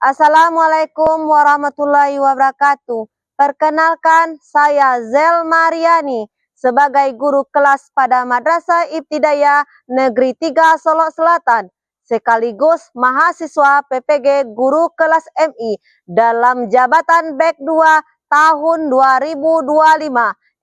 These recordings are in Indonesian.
Assalamualaikum warahmatullahi wabarakatuh. Perkenalkan, saya Zel Mariani sebagai guru kelas pada Madrasah Ibtidaiyah Negeri 3 Solok Selatan, sekaligus mahasiswa PPG Guru Kelas MI dalam jabatan BEK 2 tahun 2025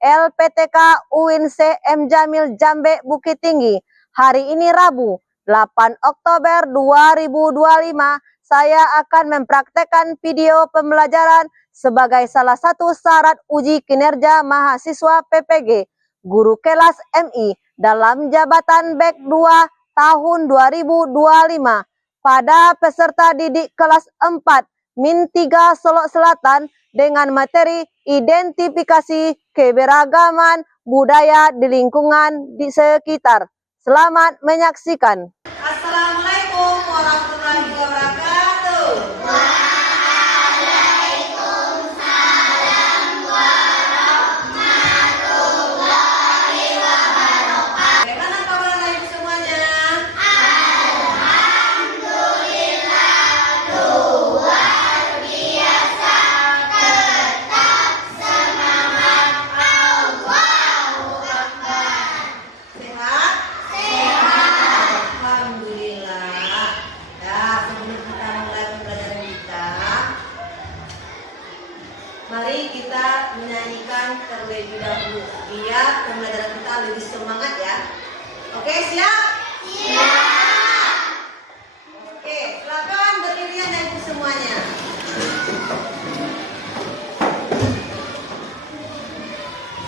LPTK UIN CM Jamil Jambe Bukit Tinggi. Hari ini Rabu, 8 Oktober 2025, saya akan mempraktekkan video pembelajaran sebagai salah satu syarat uji kinerja mahasiswa PPG Guru Kelas MI dalam jabatan BEK 2 tahun 2025 pada peserta didik kelas 4 Min 3 Solok Selatan dengan materi identifikasi keberagaman budaya di lingkungan di sekitar. Selamat menyaksikan. Assalamualaikum warahmatullahi wabarakatuh. Bagaimana kabar anak ibu semuanya? Alhamdulillah, luar biasa, tetap semangat, Allahu Akbar. Sehat? Sehat. Alhamdulillah. Ya, sebelum kita mulai pembelajaran kita, mari kita menyanyikan terlebih dahulu biar pembelajaran kita lebih semangat ya. Oke, siap? Siap. Oke, silakan berdiri anak ibu semuanya.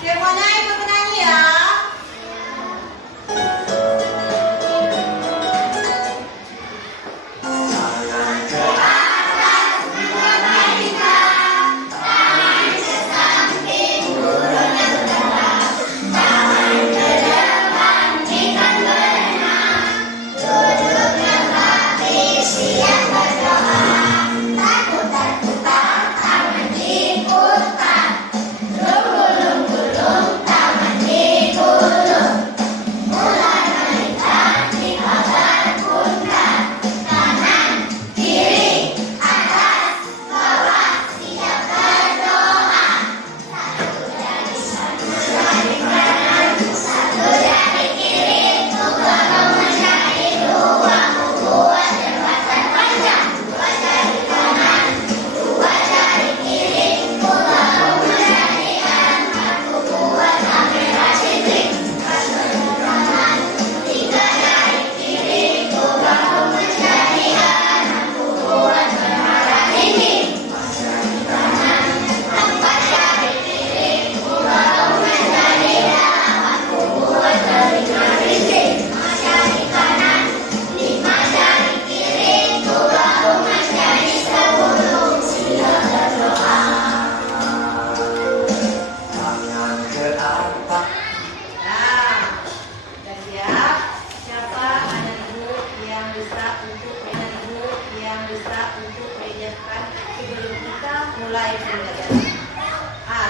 Semuanya ikut menyanyi ya. Mulai pembelajaran.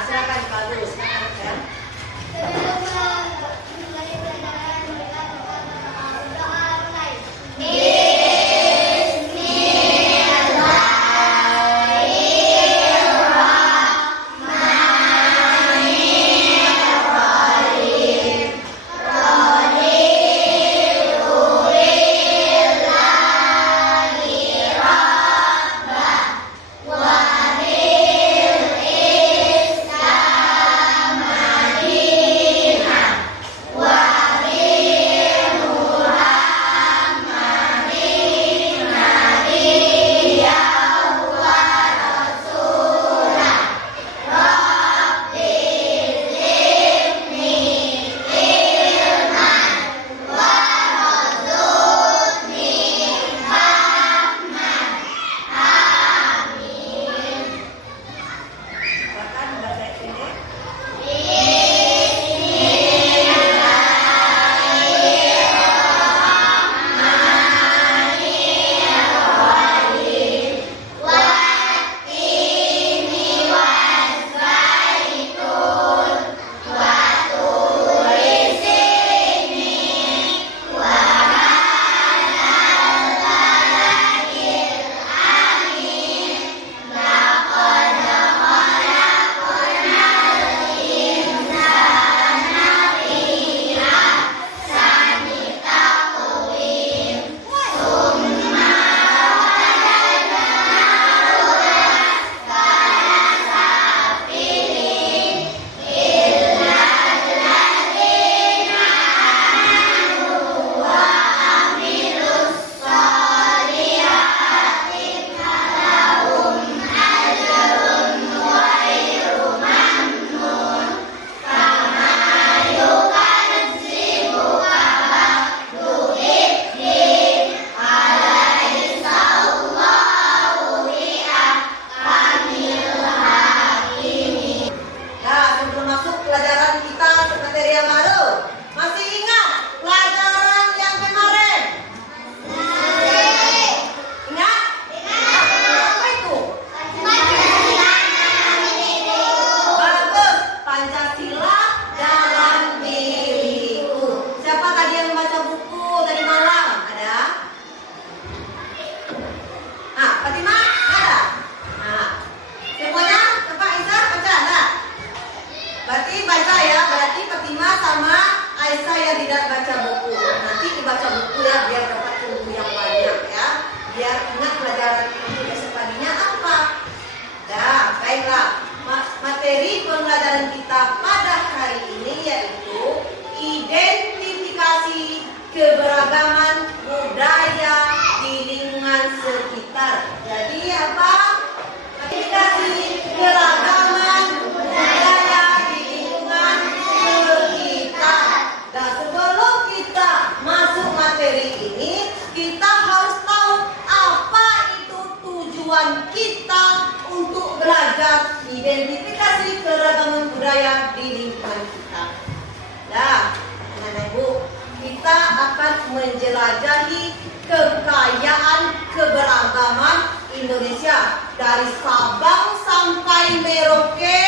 Silakan Pak Guru, silakan ya. Baiklah, materi pembelajaran kita pada hari ini yaitu identifikasi keberagaman budaya di lingkungan sekitar. Jadi apa? Identifikasi keragaman budaya di lingkungan sekitar. Dan sebelum kita masuk materi ini, kita harus tahu apa itu tujuan kita untuk belajar identifikasi keragaman budaya di lingkungan kita. Nah, anak ibu, kita akan menjelajahi kekayaan keberagaman Indonesia dari Sabang sampai Merauke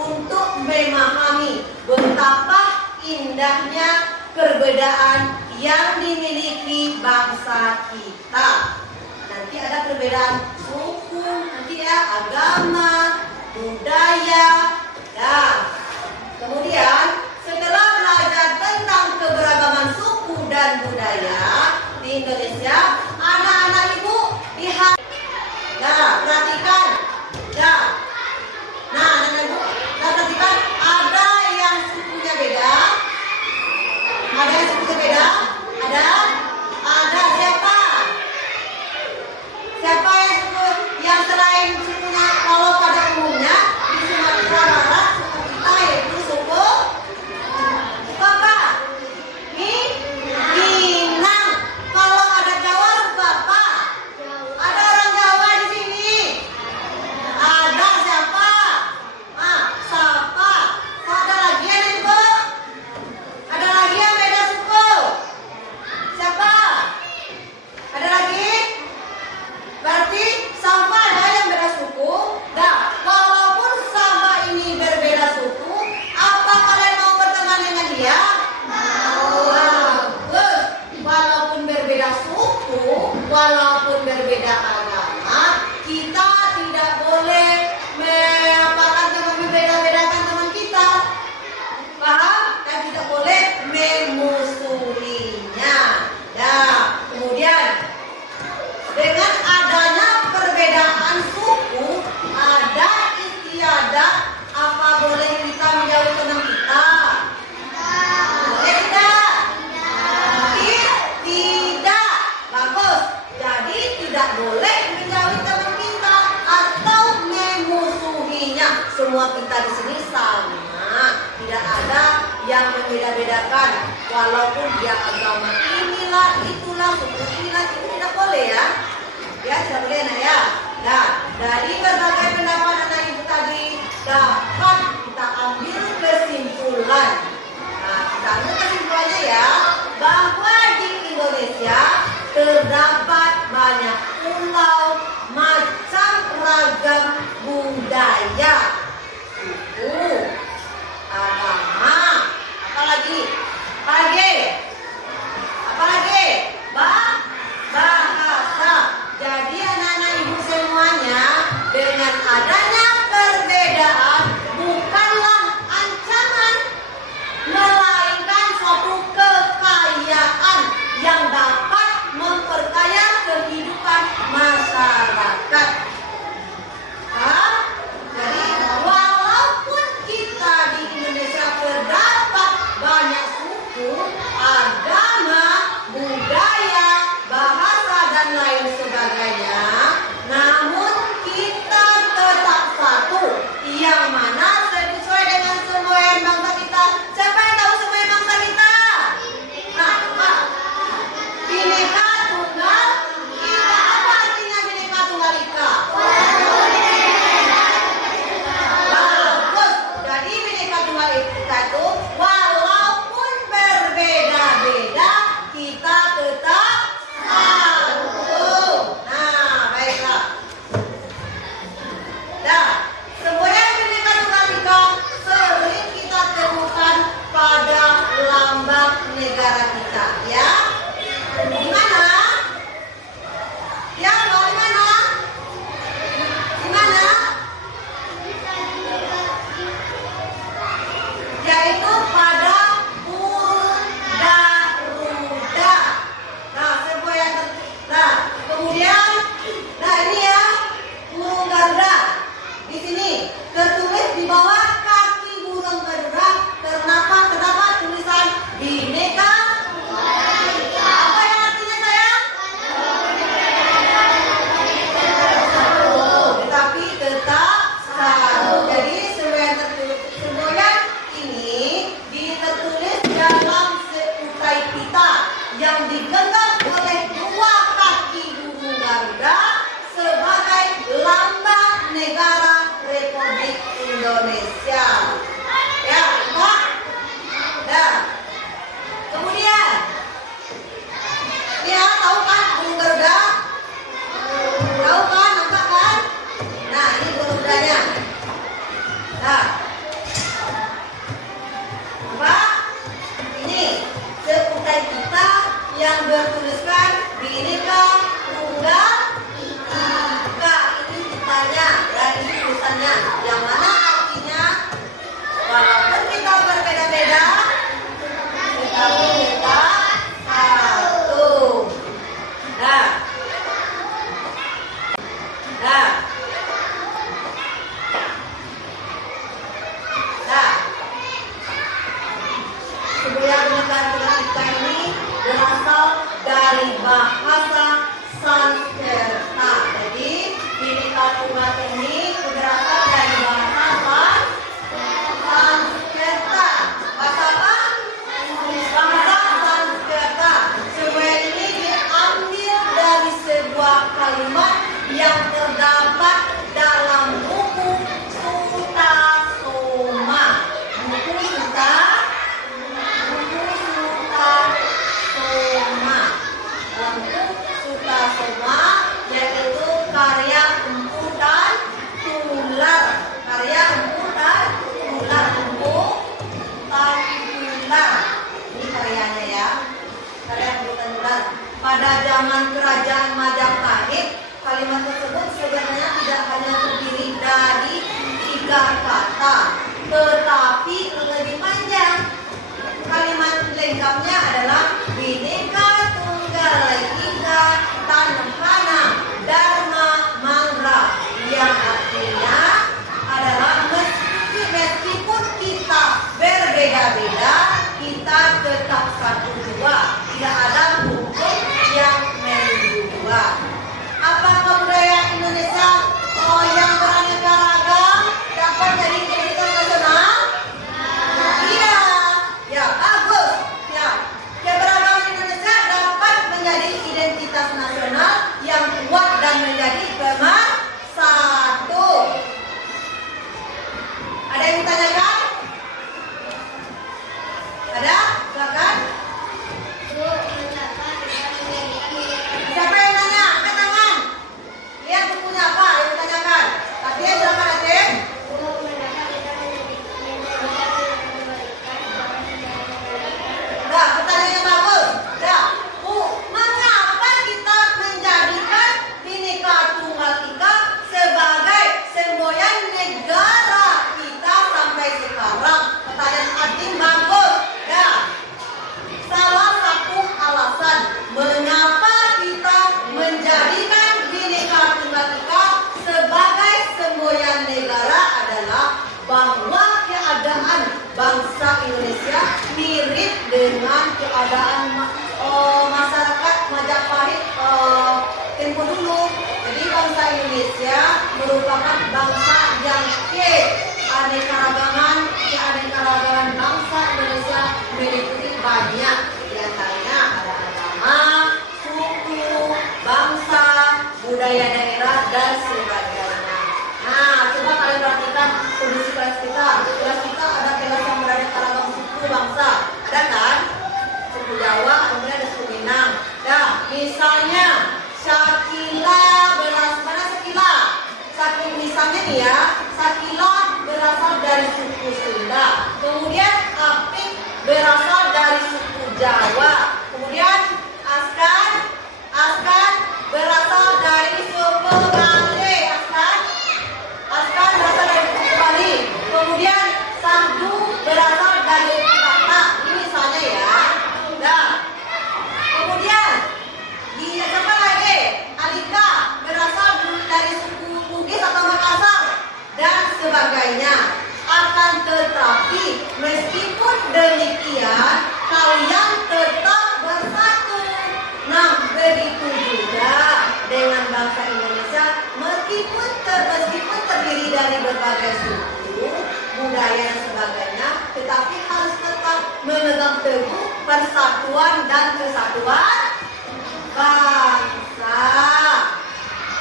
untuk memahami betapa indahnya perbedaan yang dimiliki bangsa kita. Nanti ada perbedaan suku, nanti ya agama, budaya, dan kemudian setelah belajar tentang keberagaman suku dan budaya di Indonesia, anak-anak ibu lihat, nah perhatikan, nah anak-anak ibu, perhatikan ada yang sukunya beda, ada siapa? Siapa yang suku yang selain sukunya kalau pada umumnya di Sumatera Barat suku kita yaitu suku apa? Minang. Kalau ada Jawa suku apa? Ada orang Jawa di sini. Ada siapa? Sapa. Ada lagi yang itu? Ada lagi yang beda suku? Siapa? Ada lagi? Berarti sama ada yang beda suku. Nah, walaupun sama ini berbeda suku, apa kalian mau berteman dengan dia? Bagus. Walaupun berbeda suku, walaupun berbeda agama, kita tidak boleh membeda-bedakan teman kita. Paham? Dan tidak boleh memusuhinya. Nah, kemudian dengan adanya perbedaan suku, ada istiadat apa boleh kita menjauhi teman kita? Boleh tidak? Tidak. Bagus. Jadi tidak boleh menjauhi teman kita atau memusuhinya. Semua kita di sini sama. Tidak ada yang membeda-bedakan. Walaupun dia agama inilah, itulah, suku inilah, itu tidak boleh ya. Ya, tidak boleh nak ya. Nah, dari berbagai pendapat anak ibu tadi dapat kita ambil kesimpulan. Nah, kita ambil kesimpulannya ya, bahwa di Indonesia terdapat banyak pulau, macam ragam budaya, suku, agama, apalagi? Bahasa. Jadi anak-anak ibu semuanya, dengan adanya perbedaan bukanlah ancaman, melainkan suatu kekayaan yang dapat memperkaya kehidupan masyarakat. Jadi dari bahasa Sanskerta. Jadi Bhinneka Tunggal ini berasal dari bahasa Sanskerta. Bahasa apa? Bahasa Sanskerta. Semua ini diambil dari sebuah kalimat yang terdapat dalam buku Sutta Soma. Buku Sutta Soma. Buku Sutta Soma yaitu karya Empu dan Tular. Karya Empu dan Tular. Empu dan Tular. Ini karyanya ya. Karya Empu dan Tular. Pada zaman kerajaan Majapahit, kalimat tersebut sebenarnya tidak hanya terdiri dari 3 kata, tetapi lebih panjang. Kalimat lengkapnya adalah Bhinneka Tunggal Ika Tanhana Dharma Mangra, yang artinya adalah meskipun kita berbeda-beda, kita tetap satu jua. Tidak ada hukum yang mendua. Apakah budaya Indonesia yang beraneka ragam dapat jadi identitas nasional? Iya. Ya, bagus. Ya. Keberagaman Indonesia dapat menjadi identitas nasional yang kuat dan menjadi pemersatu. Ada yang ditanyakan? Ada? Silakan. Siapa yang nanya? Angkat tangan. Lihat bukunya apa yang ditanyakan. Atin, silakan Atin. Nah, pertanyaannya bagus. Nah, mengapa kita menjadikan Bhinneka Tunggal Ika sebagai semboyan negara kita sampai sekarang? Pertanyaan Atin bagus. Nah, salah satu alasan mengapa kita menjadikan Bhinneka Tunggal Ika sebagai semboyan negara adalah bahwa keadaan bangsa Indonesia mirip dengan keadaan masyarakat Majapahit tempo dulu. Jadi bangsa Indonesia merupakan bangsa yang keanekaragaman bangsa Indonesia meliputi banyak, di antaranya ada agama, suku, bangsa, budaya daerah dan sebagainya. Nah, coba kalian perhatikan kondisi kelas kita. Kelas kita ada kelas yang beraneka ragam suku bangsa. Ada kan? Suku Jawa, kemudian ada suku Minang. Nah, misalnya Shakila mana Shakila? Misalnya nih ya, Shakila berasal dari suku Sunda. Kemudian Apik berasal dari suku Jawa. Kemudian Askan berasal dari suku Bali. Askan berasal dari suku Bali. Kemudian Sahdu berasal dari suku Batak. Ini misalnya ya. Nah, kemudian siapa lagi? Alika berasal dari suku Bugis atau Makassar dan sebagainya. Akan tetapi meskipun demikian, kalian tetap bersatu. Nah, begitu juga dengan bangsa Indonesia, meskipun terdiri dari berbagai suku, budaya dan sebagainya, tetapi harus tetap memegang teguh persatuan dan kesatuan bangsa.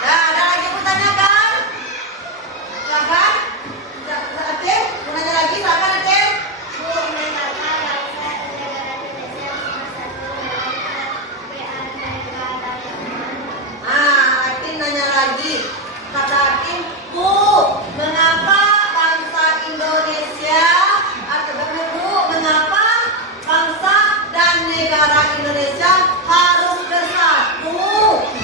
Nah, ada lagi yang bertanyakan? Silakan. Atin, mau nanya lagi? Silakan Atin. Atin nanya lagi. Kata Atin, Bu, mengapa bangsa Indonesia mengapa bangsa dan negara Indonesia harus bersatu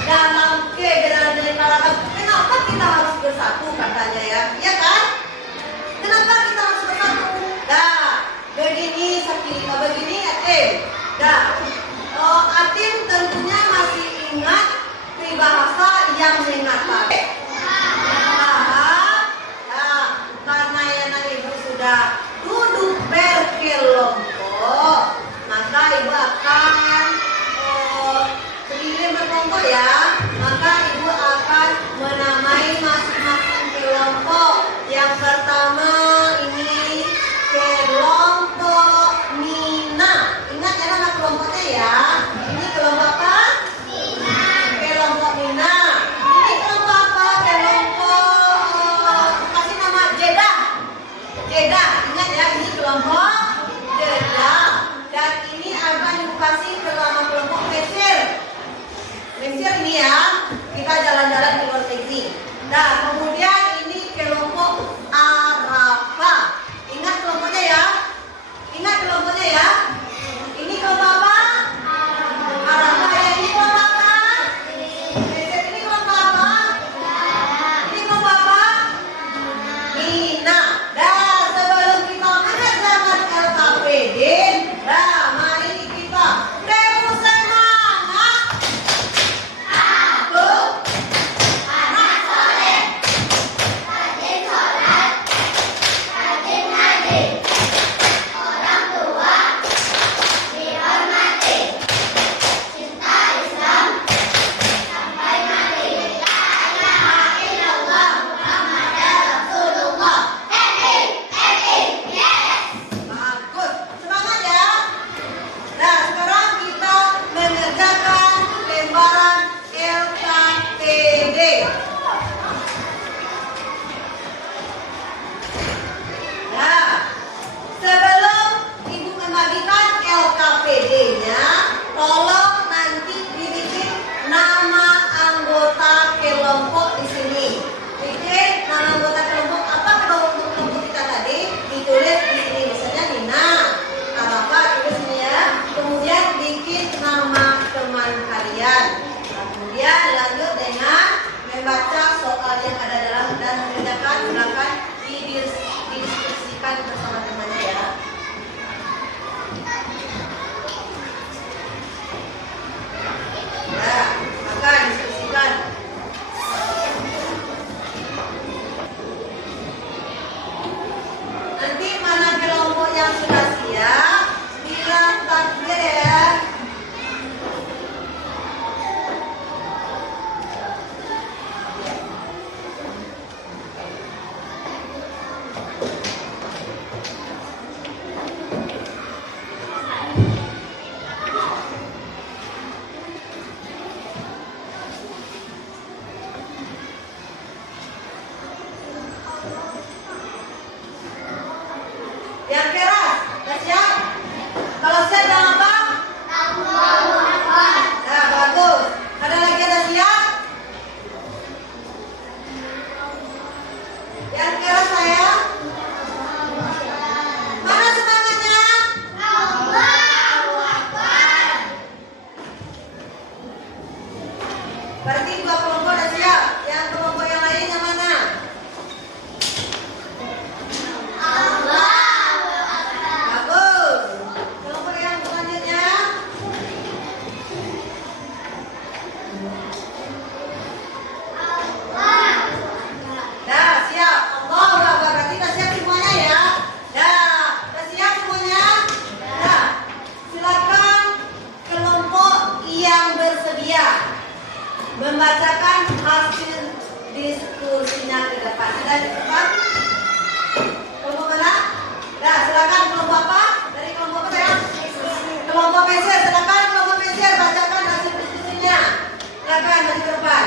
dalam kebenekaan? Kenapa kita harus bersatu katanya ya? Iya kan? Kenapa kita harus bersatu? Nah, begini Shakila, begini Atin. Nah, Atin tentunya masih ingat peribahasa yang mengatakan karena ya ibu sudah duduk berkelompok, maka ibu akan kelompok ya, maka ibu akan menamai masing-masing kelompok. Yang pertama ini kelompok Nina. Ingat ya nama kelompoknya ya. Ini kelompok apa? Nina. Kelompok Nina. Ini kelompok apa? Kelompok kasih nama Jeda. Jeda. Ingat ya, ini kelompok Jeda. Dan ini akan dikasih ke nama kelompok Mesir. Mesir ini ya, kita jalan-jalan di luar negeri. Nah, kemudian ini kelompok Arafah. Ingat kelompoknya ya? Ingat kelompoknya ya? Ini kelompok apa? Arafah. Ya, ini kelompok apa? Mesir. Ini kelompok apa? Ini kelompok apa? Nina. Nah, sebelum kita mengerjakan LKPD, nah, mari kita demo semangat. Aku anak soleh, rajin sholat, rajin ngaji, orang tua dihormati, cinta Islam sampai mati. La ilaha illallah Muhammadar Rasulullah. Yes. Bagus, semangat ya. Nah, sekarang kita mengerjakan lembaran LKPD. Nah, sebelum ibu membagikan LKPD-nya, tolong nanti dibikin nama anggota kelompok di sini. Bikin nama anggota kelompok apa kelompok kita tadi, ditulis di sini. Misalnya Nina, Arafah, tulis sini ya. Kemudian bikin nama teman kalian. Kemudian lanjut dengan membaca soal yang ada dalam dan mengerjakan, silakan didiskusikan bersama temannya ya. Ya, maka diskusikan. Nanti mana kelompok yang sudah siap, bilang takbir ya. Yang keras, sudah siap? Kalau siap jangan apa? Nah, bagus. Ada lagi ada siap? Yang keras saya? Mana semangatnya? Berarti dua kelompok sudah siap. Yang kelompok yang lainnya mana? Bagus. Kelompok yang selanjutnya? Dah siap. Allahu Akbar. Berarti dah siap semuanya ya. Dah siap semuanya. Dah. Silakan kelompok yang bersedia membacakan hasil diskusinya ke depan. Ada di depan? Kelompok mana? Dah, silakan kelompok apa? Dari kelompok apa ya? Kelompok Mesir. Silakan kelompok Mesir bacakan hasil diskusinya. Silakan dari depan.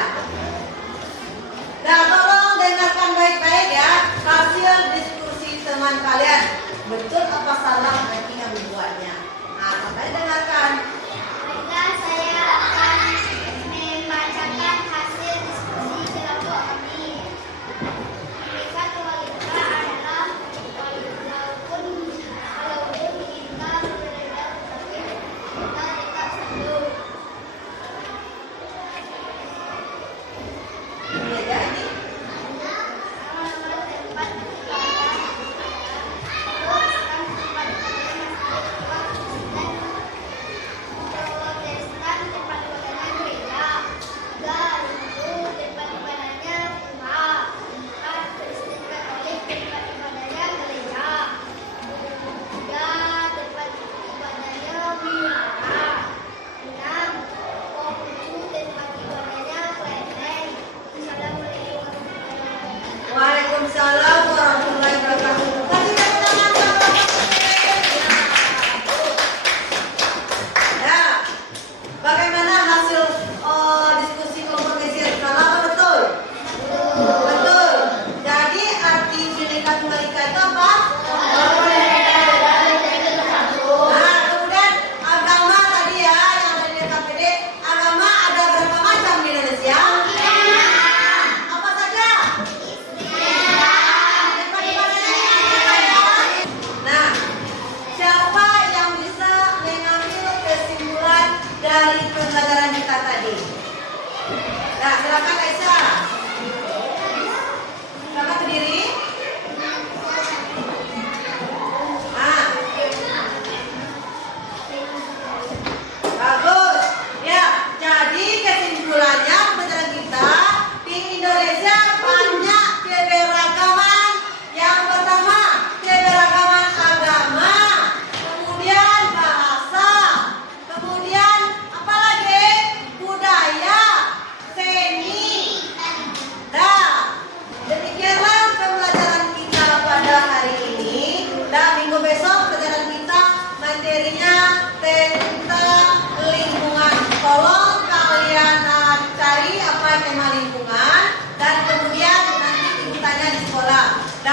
Nah, tolong dengarkan baik-baik ya hasil diskusi teman kalian. Betul apa salah nanti yang membuatnya. Nah, sampai dengarkan. Baiklah, saya akan membacakan hasil diskusi kelompok kami. Mereka wanita adalah walaupun kita berbeda tetapi kita tetap satu. Ini aja ini. Nama-nama tempat kepada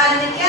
Dengan demikian